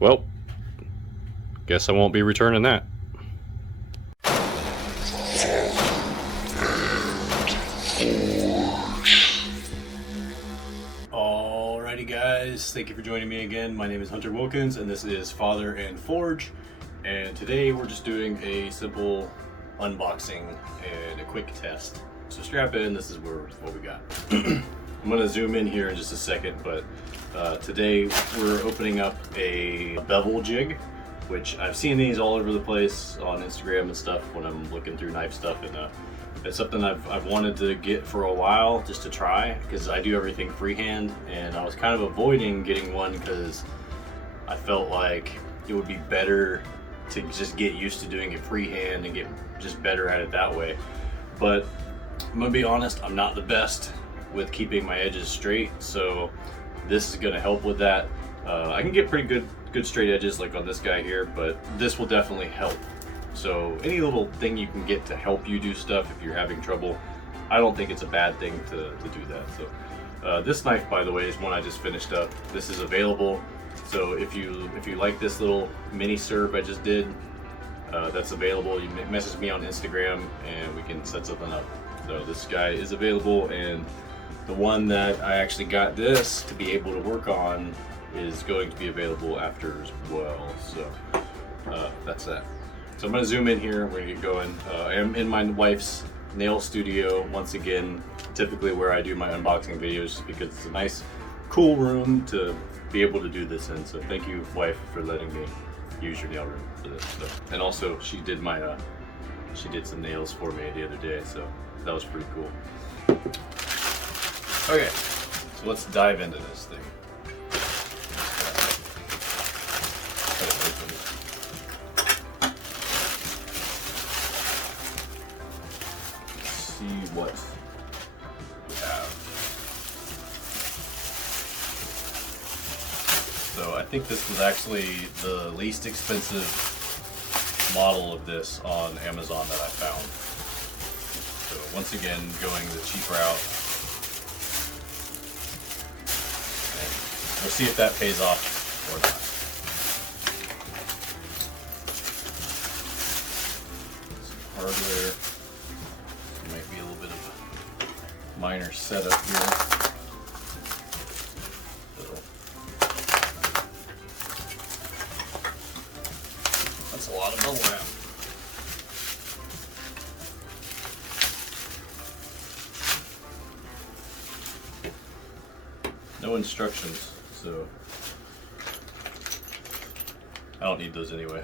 Well, guess I won't be returning that. Alrighty guys, thank you for joining me again. My name is Hunter Wilkins and this is Father and Forge. And today we're just doing a simple unboxing and a quick test. So strap in, this is what we got. I'm gonna zoom in here in just a second, but today we're opening up a bevel jig, which I've seen these all over the place on Instagram and stuff when I'm looking through knife stuff, and it's something I've wanted to get for a while just to try, because I do everything freehand, and I was kind of avoiding getting one because I felt like it would be better to just get used to doing it freehand and get just better at it that way. But I'm gonna be honest, I'm not the best with keeping my edges straight, so this is gonna help with that. I can get pretty good straight edges like on this guy here, but this will definitely help. So any little thing you can get to help you do stuff if you're having trouble, I don't think it's a bad thing to do that. So this knife, by the way, is one I just finished up. This is available, so if you like this little mini serve I just did, that's available. You message me on Instagram and we can set something up. So this guy is available, and the one that I actually got this to be able to work on is going to be available after as well. So that's that. So I'm going to zoom in here, we're going to get going. I am in my wife's nail studio once again, typically where I do my unboxing videos, because it's a nice cool room to be able to do this in. So thank you, wife, for letting me use your nail room for this. So, and also she did she did some nails for me the other day, so that was pretty cool. Okay, so let's dive into this thing. See what we have. So I think this was actually the least expensive model of this on Amazon that I found. So once again, going the cheap route. And we'll see if that pays off or not. Some hardware. Might be a little bit of a minor setup here. That's a lot of bubble wrap. No instructions, so I don't need those anyway.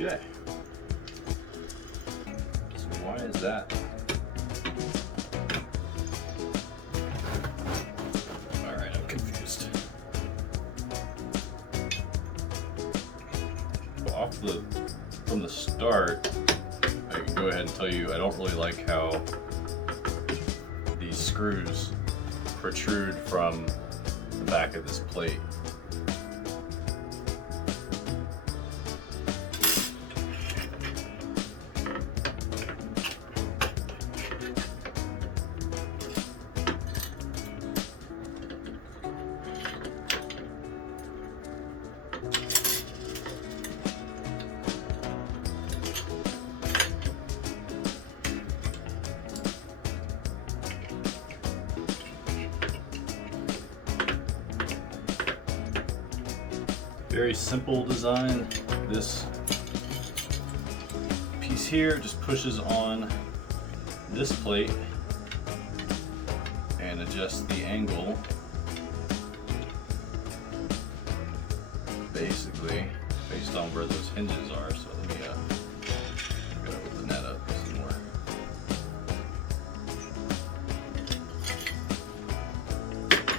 Okay. So why is that? Alright, I'm confused. Well, from the start, I can go ahead and tell you I don't really like how these screws protrude from the back of this plate. Very simple design. This piece here just pushes on this plate and adjusts the angle, basically based on where those hinges are. So let me gotta open that up some more.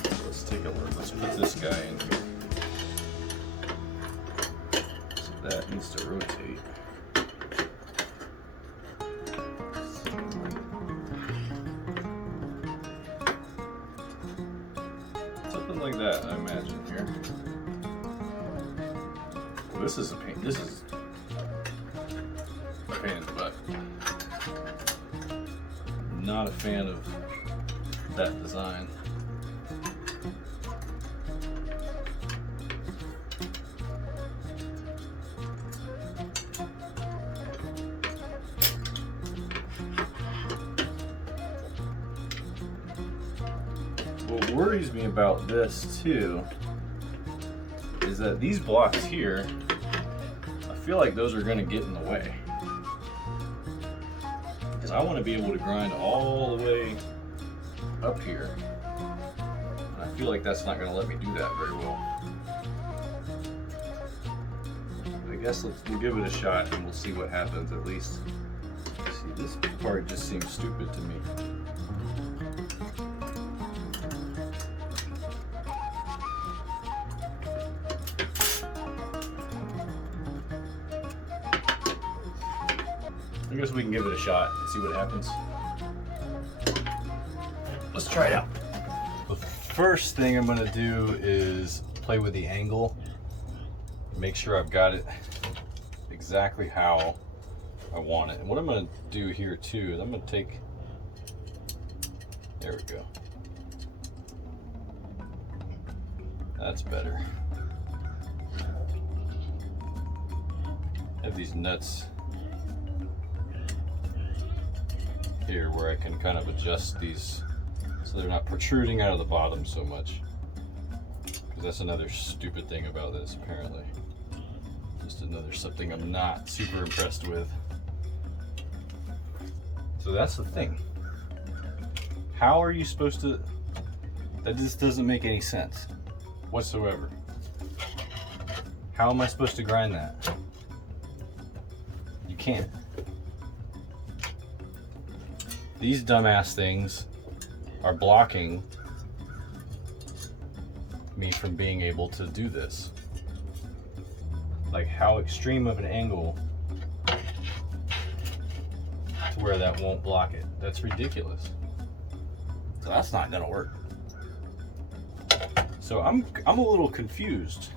So let's take a look. Let's put this guy in here. That needs to rotate. like that, I imagine, here. Well, this is a pain. This is a pain in the butt. Not a fan of that design. What worries me about this too is that these blocks here, I feel like those are going to get in the way. Because I want to be able to grind all the way up here. And I feel like that's not going to let me do that very well. I guess we'll give it a shot and we'll see what happens at least. See, this part just seems stupid to me. I guess we can give it a shot and see what happens. Let's try it out. The first thing I'm going to do is play with the angle. Make sure I've got it exactly how I want it. And what I'm going to do here too is I'm going to take, there we go. That's better. I have these nuts here where I can kind of adjust these so they're not protruding out of the bottom so much, because that's another stupid thing about this apparently. Just another something I'm not super impressed with. So that's the thing. How are you supposed to, that just doesn't make any sense whatsoever. How am I supposed to grind that? You can't. These dumbass things are blocking me from being able to do this. Like, how extreme of an angle to where that won't block it? That's ridiculous. So that's not gonna work. So I'm a little confused.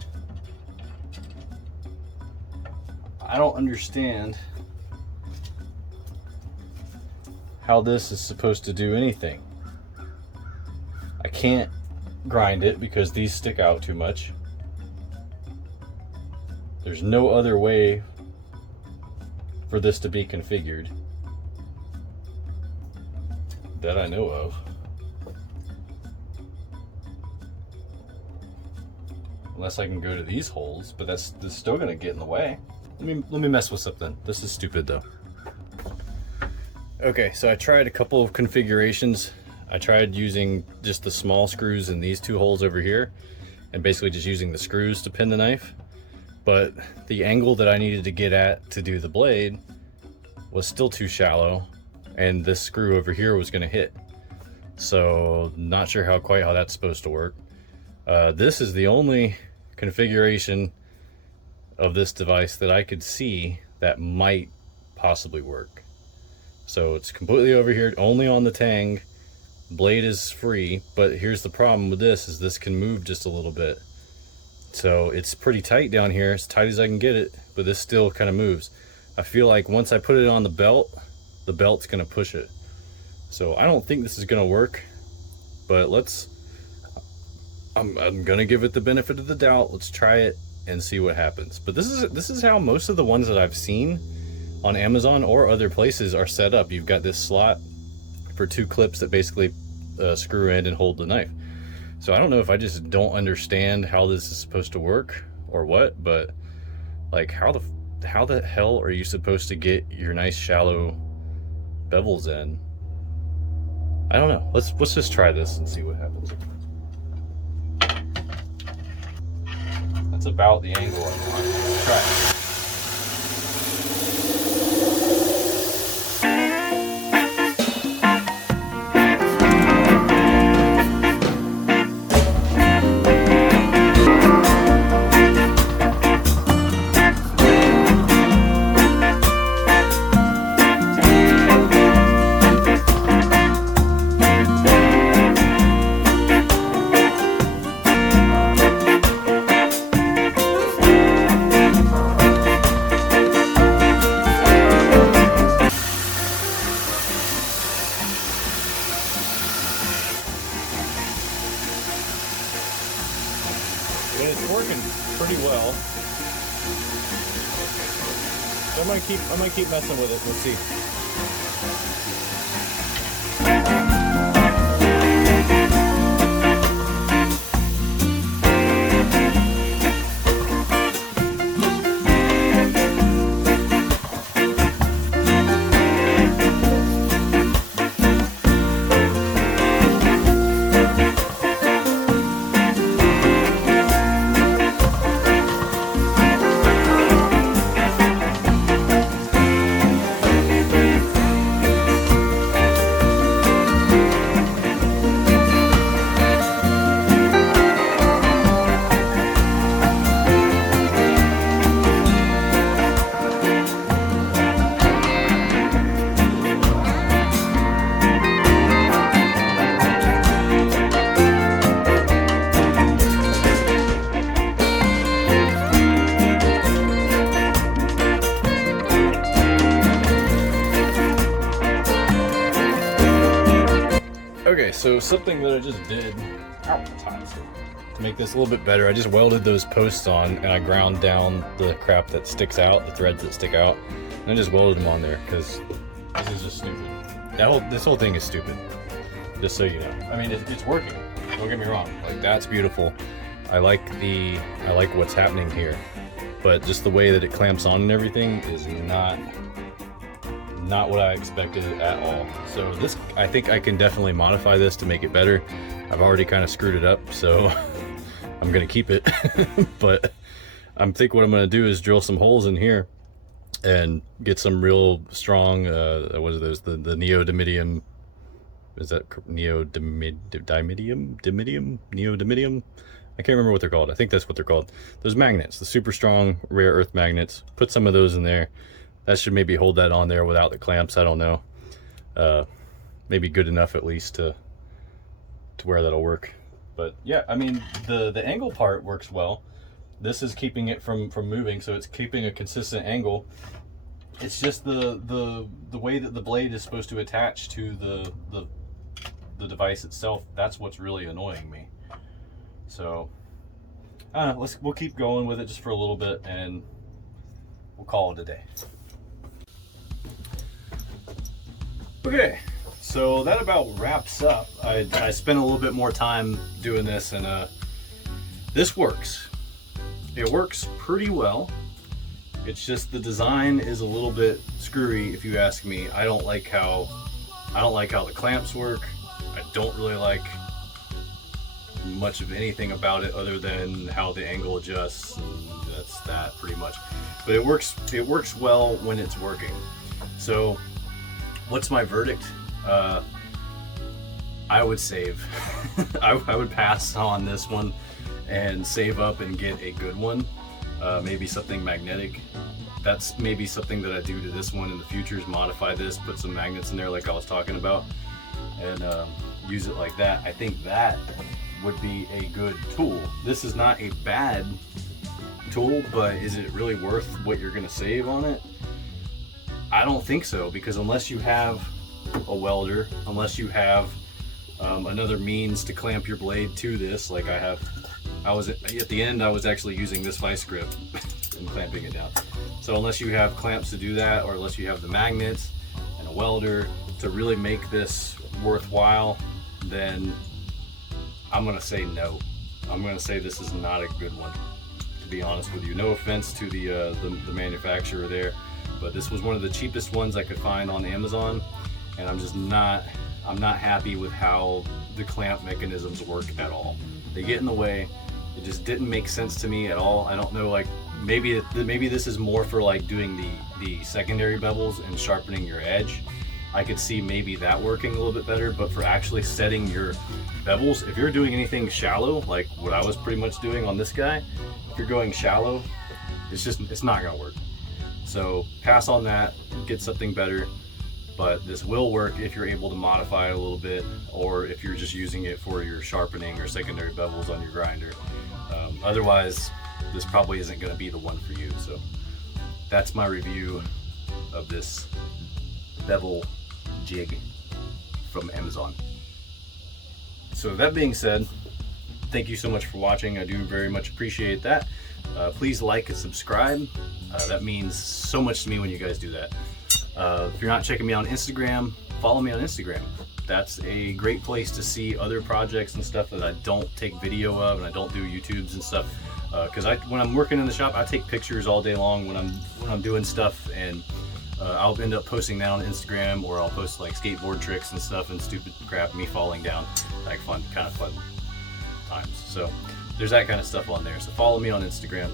I don't understand how this is supposed to do anything. I can't grind it because these stick out too much. There's no other way for this to be configured that I know of. Unless I can go to these holes, but that's still gonna get in the way. Let me mess with something. This is stupid though. Okay, so I tried a couple of configurations. I tried using just the small screws in these two holes over here and basically just using the screws to pin the knife. But the angle that I needed to get at to do the blade was still too shallow, and this screw over here was gonna hit. So not sure quite how that's supposed to work. This is the only configuration of this device that I could see that might possibly work. So it's completely over here, only on the tang. Blade is free, but here's the problem with this, is this can move just a little bit. So it's pretty tight down here, as tight as I can get it, but this still kind of moves. I feel like once I put it on the belt's gonna push it. So I don't think this is gonna work, but I'm gonna give it the benefit of the doubt. Let's try it and see what happens. But this is how most of the ones that I've seen on Amazon or other places are set up. You've got this slot for two clips that basically screw in and hold the knife. So I don't know if I just don't understand how this is supposed to work or what, but like how the hell are you supposed to get your nice shallow bevels in? I don't know. Let's just try this and see what happens. That's about the angle I want. Let's try it. So I might keep messing with it. We'll see. Okay, so something that I just did to make this a little bit better, I just welded those posts on and I ground down the crap that sticks out, the threads that stick out, and I just welded them on there because this is just stupid. This whole thing is stupid, just so you know. I mean, it's working, don't get me wrong, like that's beautiful. I like what's happening here, but just the way that it clamps on and everything is not what I expected at all. So this, I think I can definitely modify this to make it better. I've already kind of screwed it up, so I'm gonna keep it. But I think what I'm gonna do is drill some holes in here and get some real strong, what are those? The neodymium. Is that neodymium? I can't remember what they're called. I think that's what they're called. Those magnets, the super strong rare earth magnets. Put some of those in there. That should maybe hold that on there without the clamps. I don't know. Maybe good enough at least to where that'll work. But yeah, I mean, the angle part works well. This is keeping it from moving, so it's keeping a consistent angle. It's just the way that the blade is supposed to attach to the device itself. That's what's really annoying me. So I don't know. We'll keep going with it just for a little bit, and we'll call it a day. Okay, so that about wraps up. I spent a little bit more time doing this, and this works. It works pretty well. It's just the design is a little bit screwy, if you ask me. I don't like how the clamps work. I don't really like much of anything about it other than how the angle adjusts, and that's that pretty much. But it works well when it's working. So what's my verdict? I would save. I would pass on this one and save up and get a good one. Maybe something magnetic. That's maybe something that I do to this one in the future, is modify this, put some magnets in there like I was talking about, and use it like that. I think that would be a good tool. This is not a bad tool, but is it really worth what you're gonna save on it? I don't think so, because unless you have a welder, unless you have another means to clamp your blade to this, like I have. At the end I was actually using this vice grip and clamping it down. So unless you have clamps to do that, or unless you have the magnets and a welder to really make this worthwhile, then I'm gonna say no. I'm gonna say this is not a good one, to be honest with you. No offense to the manufacturer there, but this was one of the cheapest ones I could find on Amazon, and I'm not happy with how the clamp mechanisms work at all. They get in the way. It just didn't make sense to me at all. I don't know, like maybe this is more for like doing the secondary bevels and sharpening your edge. I could see maybe that working a little bit better, but for actually setting your bevels, if you're doing anything shallow, like what I was pretty much doing on this guy, if you're going shallow, it's not gonna work. So pass on that, get something better. But this will work if you're able to modify it a little bit, or if you're just using it for your sharpening or secondary bevels on your grinder. Otherwise, this probably isn't going to be the one for you. So that's my review of this Bevel Jig from Amazon. So that being said, thank you so much for watching. I do very much appreciate that. Please like and subscribe. That means so much to me when you guys do that. If you're not checking me out on Instagram, follow me on Instagram. That's a great place to see other projects and stuff that I don't take video of, and I don't do YouTubes and stuff. Because when I'm working in the shop, I take pictures all day long when I'm doing stuff, and I'll end up posting that on Instagram, or I'll post like skateboard tricks and stuff and stupid crap, me falling down, like kind of fun times. So there's that kind of stuff on there. So follow me on Instagram.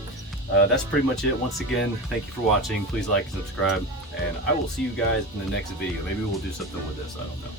That's pretty much it. Once again, thank you for watching. Please like and subscribe, and I will see you guys in the next video. Maybe we'll do something with this. I don't know.